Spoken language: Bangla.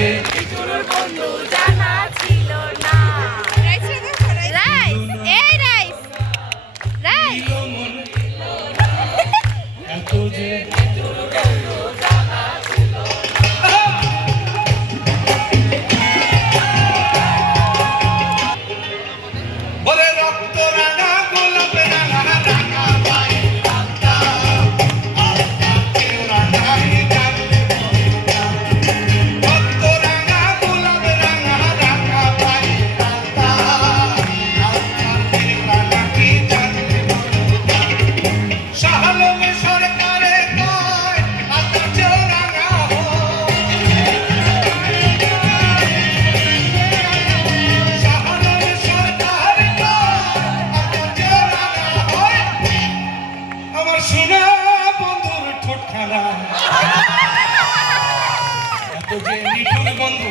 যে বন্ধু জানা ছিল না। রাইস এই রাইস রাইস এত যে বলে রক্ত রাঙা গোলাপ রাঙা রাঙা পাই রাঙা রাঙাই জানলে রক্ত রাঙা গোলাপ রাঙা রাঙা পাই রাঙা রাঙা কি জানলে শাহলমে সরকারে কয় আকাশ রাঙা শাহলমে সরকারে আমার সোনা বন্ধুর ঠোঁটখানা এত যে নিঠুর বন্ধু